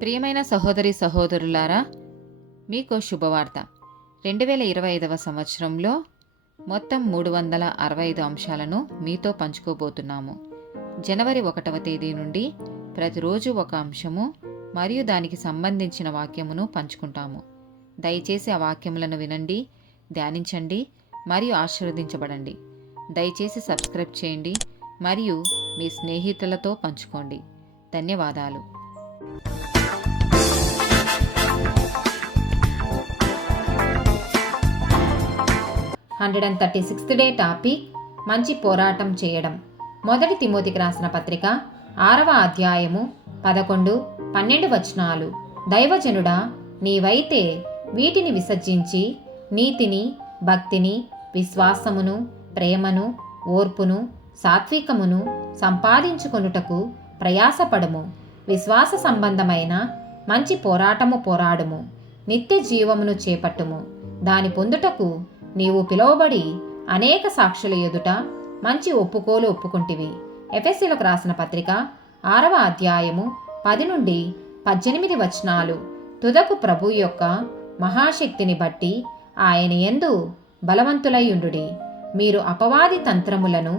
ప్రియమైన సహోదరి సహోదరులారా, మీకు శుభవార్త. 2025 సంవత్సరంలో మొత్తం 365 అంశాలను మీతో పంచుకోబోతున్నాము. జనవరి 1వ తేదీ నుండి ప్రతిరోజు ఒక అంశము మరియు దానికి సంబంధించిన వాక్యమును పంచుకుంటాము. దయచేసి ఆ వాక్యములను వినండి, ధ్యానించండి మరియు ఆశీర్వదించబడండి. దయచేసి సబ్స్క్రైబ్ చేయండి మరియు మీ స్నేహితులతో పంచుకోండి. ధన్యవాదాలు. 136th డే టాపిక్ మంచి పోరాటం చేయడం. మొదటి తిమోతికి రాసిన పత్రిక 6వ అధ్యాయము 11-12 వచనాలు. దైవజనుడా, నీవైతే వీటిని విసర్జించి నీతిని, భక్తిని, విశ్వాసమును, ప్రేమను, ఓర్పును, సాత్వికమును సంపాదించుకొనుటకు ప్రయాసపడుము. విశ్వాస సంబంధమైన మంచి పోరాటము పోరాడుము. నిత్య జీవమును చేపట్టుము. దాని పొందుటకు నీవు పిలువబడి అనేక సాక్షుల ఎదుట మంచి ఒప్పుకోలు ఒప్పుకుంటివి. ఎఫెసీయులకు రాసిన పత్రిక 6వ అధ్యాయము 10-18 వచనాలు. తుదకు ప్రభు యొక్క మహాశక్తిని బట్టి ఆయన యందు బలవంతులై ఉండుడి. మీరు అపవాది తంత్రములను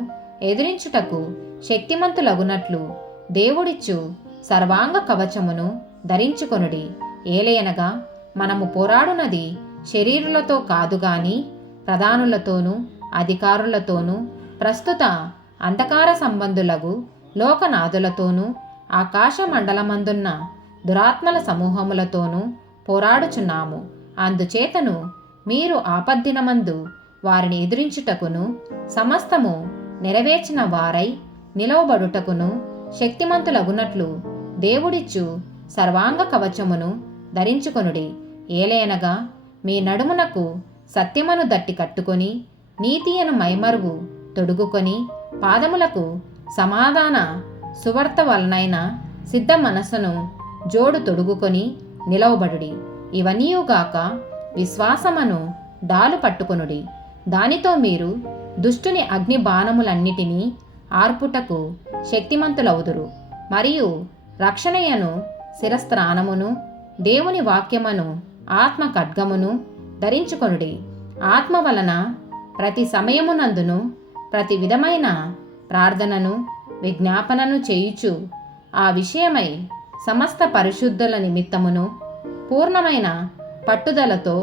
ఎదిరించుటకు శక్తిమంతులగునట్లు దేవుడిచ్చు సర్వాంగ కవచమును ధరించుకొనుడి. ఏలయనగా మనము పోరాడునది శరీరులతో కాదుగాని ప్రధానులతోనూ అధికారులతోనూ ప్రస్తుత అంధకార సంబంధులగు లోకనాథులతోనూ ఆకాశ మండలమందున్న దురాత్మల సమూహములతోనూ పోరాడుచున్నాము. అందుచేతను మీరు ఆపద్దినమందు వారిని ఎదిరించుటకును సమస్తము నెరవేర్చిన వారై నిలవబడుటకును శక్తిమంతులగునట్లు దేవుడిచ్చు సర్వాంగ కవచమును ధరించుకొనుడి. ఏలైనగా మీ నడుమునకు సత్యమును దట్టి కట్టుకొని నీతియను మైమరుగు తొడుగుకొని పాదములకు సమాధాన సువార్త వలనైన సిద్ధ మనస్సును జోడు తొడుగుకొని నిలవబడుడి. ఇవన్నీయుగాక విశ్వాసమును డాలు పట్టుకొనుడి. దానితో మీరు దుష్టుని అగ్ని బాణములన్నిటినీ ఆర్పుటకు శక్తిమంతులవుదురు. మరియు రక్షణయను శిరస్త్రాణమును దేవుని వాక్యమును ఆత్మ ఖడ్గమును ధరించుకొనుడి. ఆత్మ వలన ప్రతి సమయమునందును ప్రతి విధమైన ప్రార్థనను విజ్ఞాపనను చేయుచు ఆ విషయమై సమస్త పరిశుద్ధుల నిమిత్తమును పూర్ణమైన పట్టుదలతో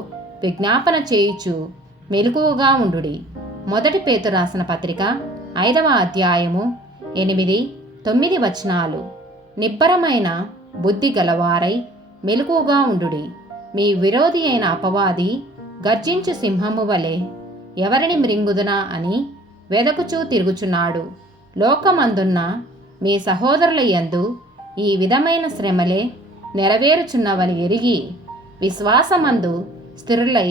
విజ్ఞాపన చేయుచు మెలకువగా ఉండుడి. మొదటి పేతురు రాసిన పత్రిక 5వ అధ్యాయము 8-9 వచనాలు. నిబ్బరమైన బుద్ధి గలవారై మెలకువగా ఉండుడి. మీ విరోధి అయిన అపవాది గర్జించు సింహము వలె ఎవరిని మృంగుదునా అని వెదకుచూ తిరుగుచున్నాడు. లోకమందున్న మీ సహోదరుల యందు ఈ విధమైన శ్రమలే నెరవేరుచున్నవని ఎరిగి విశ్వాసమందు స్థిరులై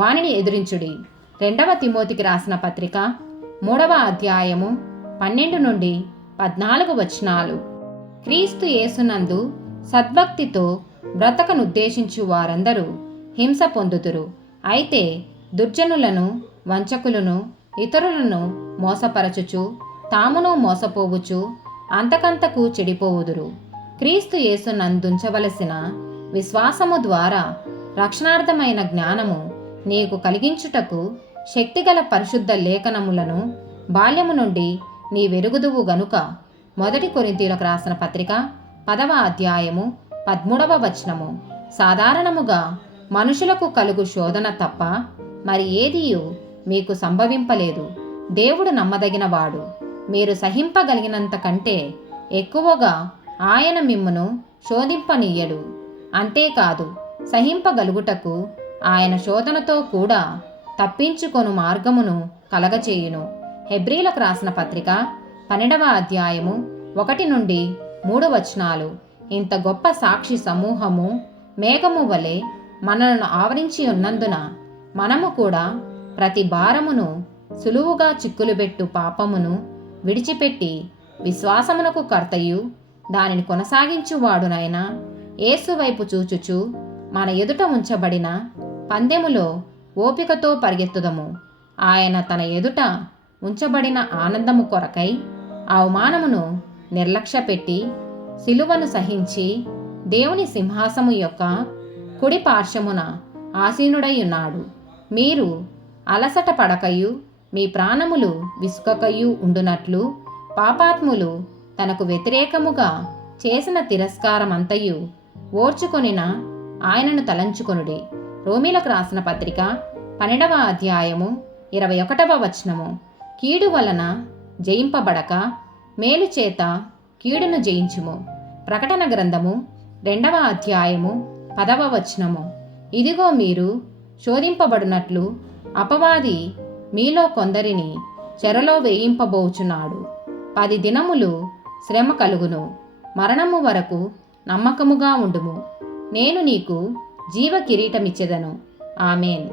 వానిని ఎదిరించుడి. 2వ తిమోతికి రాసిన పత్రిక 3వ అధ్యాయము 12-14 వచనాలు. క్రీస్తు యేసునందు సద్భక్తితో బ్రతకనుద్దేశించు వారందరూ హింస పొందుతురు. అయితే దుర్జనులను, వంచకులను, ఇతరులను మోసపరచుచు తామును మోసపోవుచు అంతకంతకు చెడిపోవుదురు. క్రీస్తు యేసునందుంచవలసిన విశ్వాసము ద్వారా రక్షణార్థమైన జ్ఞానము నీకు కలిగించుటకు శక్తిగల పరిశుద్ధ లేఖనములను బాల్యము నుండి నీ వెరుగుదువు గనుక. మొదటి కొరింథీయులకు రాసిన పత్రిక 10వ అధ్యాయము 13వ వచనము. సాధారణముగా మనుషులకు కలుగు శోధన తప్ప మరి ఏదియూ మీకు సంభవింపలేదు. దేవుడు నమ్మదగినవాడు. మీరు సహింపగలిగినంత కంటే ఎక్కువగా ఆయన మిమ్మును శోధింపనీయడు. అంతేకాదు, సహింపగలుగుటకు ఆయన శోధనతో కూడా తప్పించుకొను మార్గమును కలగచేయును. హెబ్రీలకు రాసిన పత్రిక 12వ అధ్యాయము 1-3 వచనాలు. ఇంత గొప్ప సాక్షి సమూహము మేఘము వలె మనలను ఆవరించి ఉన్నందున మనము కూడా ప్రతి భారమును సులువుగా చిక్కులుబెట్టు పాపమును విడిచిపెట్టి విశ్వాసమునకు కర్తయు దానిని కొనసాగించువాడునైన యేసు వైపు చూచుచు మన ఎదుట ఉంచబడిన పందెములో ఓపికతో పరిగెత్తుదము. ఆయన తన ఎదుట ఉంచబడిన ఆనందము కొరకై అవమానమును నిర్లక్ష్యపెట్టి సిలువను సహించి దేవుని సింహాసము యొక్క కుడి పార్శ్వమున ఆసీనుడై ఉన్నాడు. మీరు అలసట పడకయు మీ ప్రాణములు విసుకకయు ఉండునట్లు పాపాత్ములు తనకు వ్యతిరేకముగా చేసిన తిరస్కారమంతయు ఓర్చుకొనిన ఆయనను తలంచుకొనుడి. రోమీలకు రాసిన పత్రిక 12వ అధ్యాయము 21వ వచనము. కీడు వలన జయింపబడక మేలు చేత కీడును జయించుము. ప్రకటన గ్రంథము 2వ అధ్యాయము 10వ వచనము. ఇదిగో మీరు శోధింపబడినట్లు అపవాది మీలో కొందరిని చెరలో వేయింపబోచున్నాడు. 10 దినములు శ్రమ కలుగును. మరణము వరకు నమ్మకముగా ఉండుము. నేను నీకు జీవ కిరీటమిచ్చెదను. ఆమేన్.